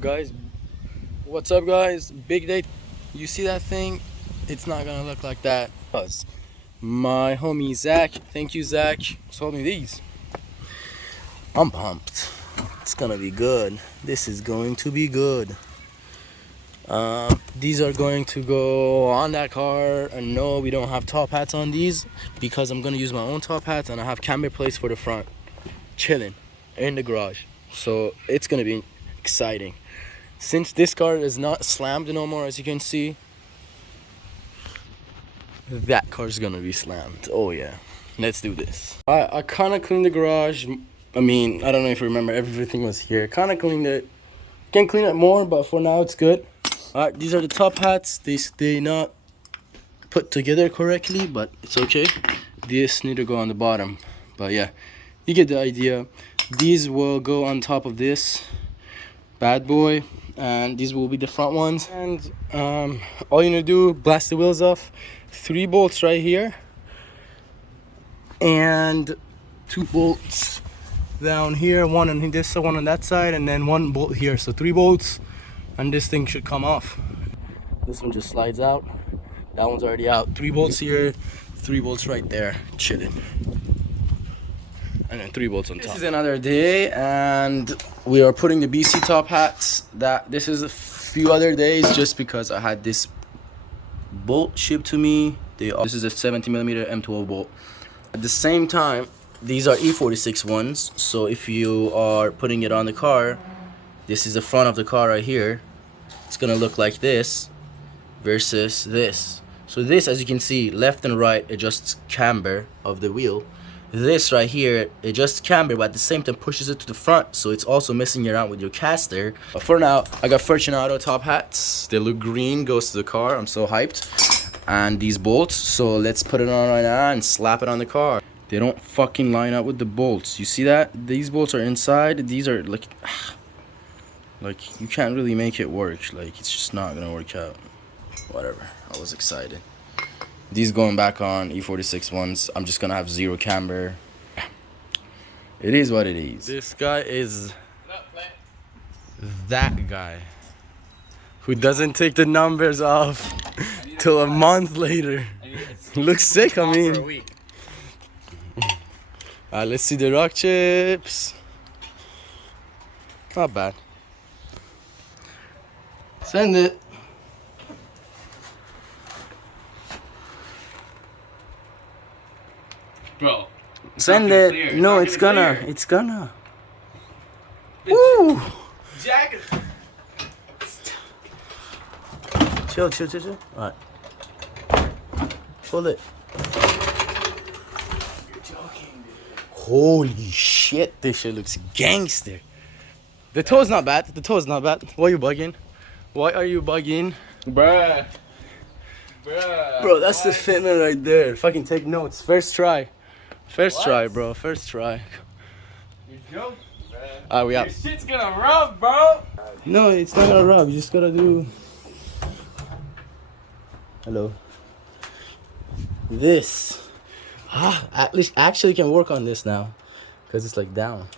Guys, what's up guys? Big day. You see that thing? It's not gonna look like that because my homie Zach, thank you Zach, sold me these. I'm pumped. It's gonna be good. This is going to be good. These are going to go on that car, and no, we don't have top hats on these because I'm gonna use my own top hats, and I have camber plates for the front, chilling in the garage. So it's gonna be exciting. Since this car is not slammed no more, as you can see, that car's gonna be slammed. Oh yeah, let's do this. I kind of cleaned the garage. I mean, I don't know if you remember, everything was here. Kind of cleaned it. Can clean it more, but for now it's good. Alright, these are the top hats. They not put together correctly, but it's okay. These need to go on the bottom, but yeah, you get the idea. These will go on top of this bad boy, and these will be the front ones. And all you need to do, blast the wheels off. 3 bolts right here, and 2 bolts down here, one on this side, one on that side, and then 1 bolt here. So 3 bolts, and this thing should come off. This one just slides out. That one's already out. 3 bolts here, 3 bolts right there, chilling, and then 3 bolts on top. This is another day, and we are putting the BC top hats. This is a few other days, just because I had this bolt shipped to me. This is a 70mm M12 bolt. At the same time, these are E36 ones, so if you are putting it on the car, this is the front of the car right here. It's gonna look like this versus this. So this, as you can see, left and right adjusts camber of the wheel. This right here adjusts camber, but at the same time pushes it to the front, so it's also messing around with your caster. But for now, I got Fortunato top hats. They look green, goes to the car. I'm so hyped. And these bolts, so let's put it on right now and slap it on the car. They don't fucking line up with the bolts. You see that? These bolts are inside. These are like you can't really make it work. Like, it's just not gonna work out. Whatever. I was excited. These going back on E46 ones. I'm just gonna have 0 camber. It is what it is. This guy is that guy who doesn't take the numbers off till a month later. Looks sick, I mean. Let's see the rock chips. Not bad. Send it. Bro. Send it. Clear. No, it's gonna. Clear. It's gonna. Woo! Jack. Chill. Alright. Pull it. You're joking, dude. Holy shit, this shit looks gangster. The toe's not bad. Why are you bugging? Bruh. Bro, that's the fitment right there. Fucking take notes. First try. Try, bro. First try. You're joking, bruh. Alright, we out. Your shit's gonna rub, bro. No, it's not gonna rub. You just gotta do. Hello. This. At least actually can work on this now, because it's like down.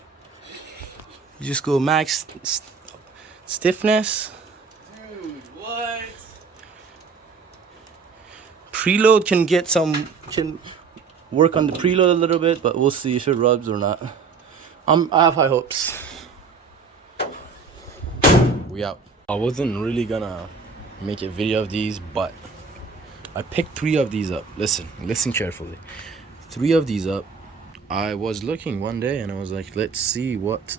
You just go max stiffness. Dude, what? Preload can work on the preload a little bit, but we'll see if it rubs or not. I have high hopes. We out. I wasn't really gonna make a video of these, but I picked 3 of these up. Listen carefully. 3 of these up. I was looking one day and I was like, let's see what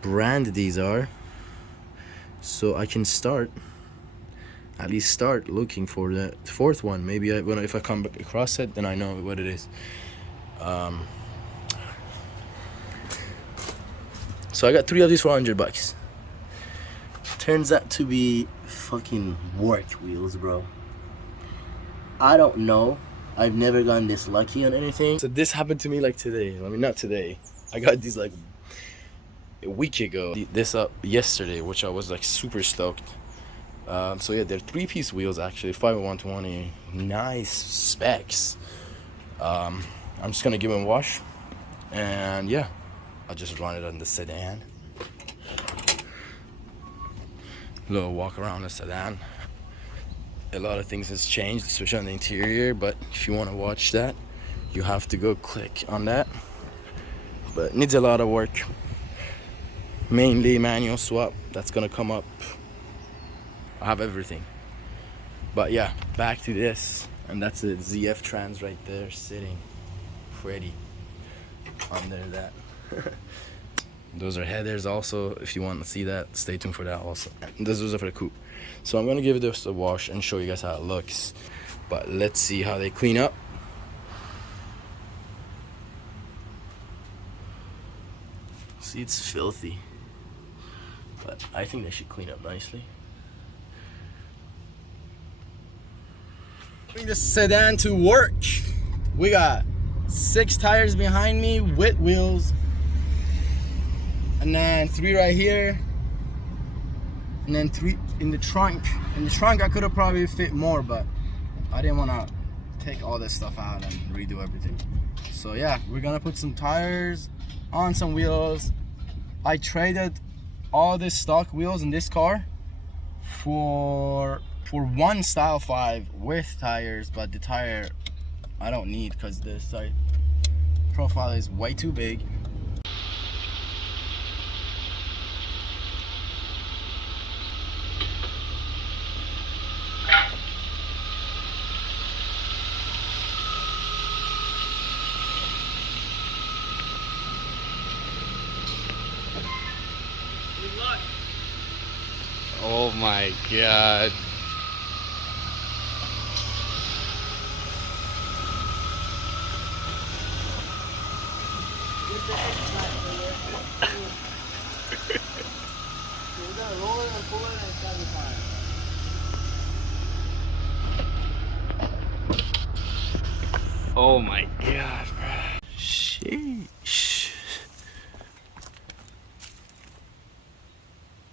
brand these are, so I can at least start looking for the 4th one. Maybe if I come across it, then I know what it is. So I got 3 of these for $100. Turns out to be fucking work wheels, bro. I don't know. I've never gotten this lucky on anything. So this happened to me like today. I mean, not today. I got these like a week ago. This up yesterday, which I was like super stoked. So yeah, they're 3-piece wheels actually, 5/120, nice specs. I'm just gonna give them a wash, and yeah, I'll just run it on the Sedan. little walk around the Sedan. A lot of things has changed, especially on the interior, but if you want to watch that, you have to go click on that. But it needs a lot of work. Mainly manual swap, that's gonna come up. I have everything. But yeah, back to this, and that's a ZF Trans right there sitting pretty under that. Those are headers also. If you want to see that, stay tuned for that also. Those are for the coupe. So I'm gonna give this a wash and show you guys how it looks. But let's see how they clean up. See, it's filthy, but I think they should clean up nicely. Bring the Sedan to work. We got 6 tires behind me with wheels, and then 3 right here, and then 3 in the trunk. In the trunk I could have probably fit more, but I didn't want to take all this stuff out and redo everything. So yeah, we're gonna put some tires on some wheels. I traded all this stock wheels in this car for one Style 5 with tires, but the tire I don't need because the side profile is way too big. Oh my god. Oh my god, bro. Sheesh.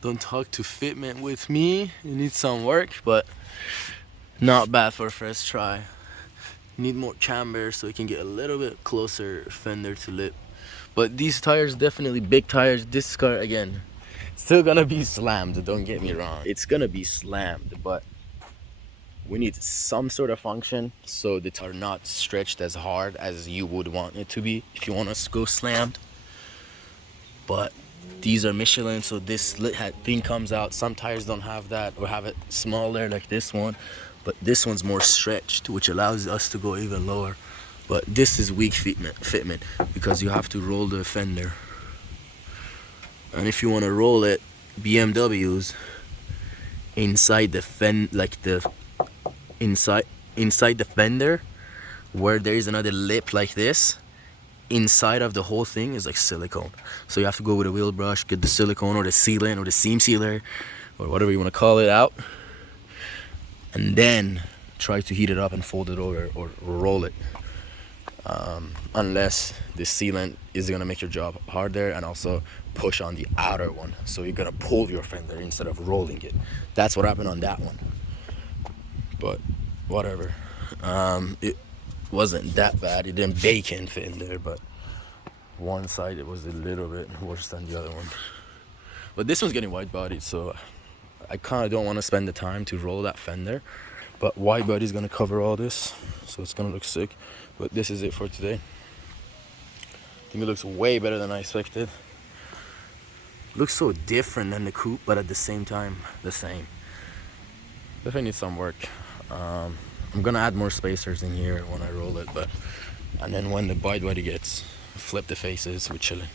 Don't talk to fitment with me. You need some work, but not bad for a first try. You need more camber so you can get a little bit closer fender to lip. But these tires, definitely big tires. This car, again, still gonna be slammed, don't get me wrong. It's gonna be slammed, but we need some sort of function so the tires are not stretched as hard as you would want it to be if you want to go slammed. But these are Michelin, so this thing comes out. Some tires don't have that or have it smaller like this one, but this one's more stretched, which allows us to go even lower. But this is weak fitment because you have to roll the fender, and if you want to roll it, BMWs inside the inside the fender, where there is another lip like this, inside of the whole thing is like silicone. So you have to go with a wheel brush, get the silicone or the sealant or the seam sealer or whatever you want to call it out, and then try to heat it up and fold it over or roll it. Unless the sealant is gonna make your job harder and also push on the outer one, so you're gonna pull your fender instead of rolling it. That's what happened on that one, but whatever. It wasn't that bad. It didn't bake in fender, but one side it was a little bit worse than the other one. But this one's getting wide bodied, so I kind of don't want to spend the time to roll that fender. But wide body is gonna cover all this, so it's gonna look sick. But this is it for today. I think it looks way better than I expected. Looks so different than the coupe, but at the same time the same. Definitely needs some work. I'm gonna add more spacers in here when I roll it, and then when the wide body gets flip the faces, we're chilling.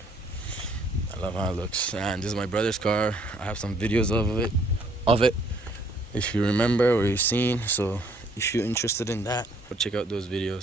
I love how it looks. And this is my brother's car. I have some videos of it if you remember or you've seen, so if you're interested in that, go check out those videos.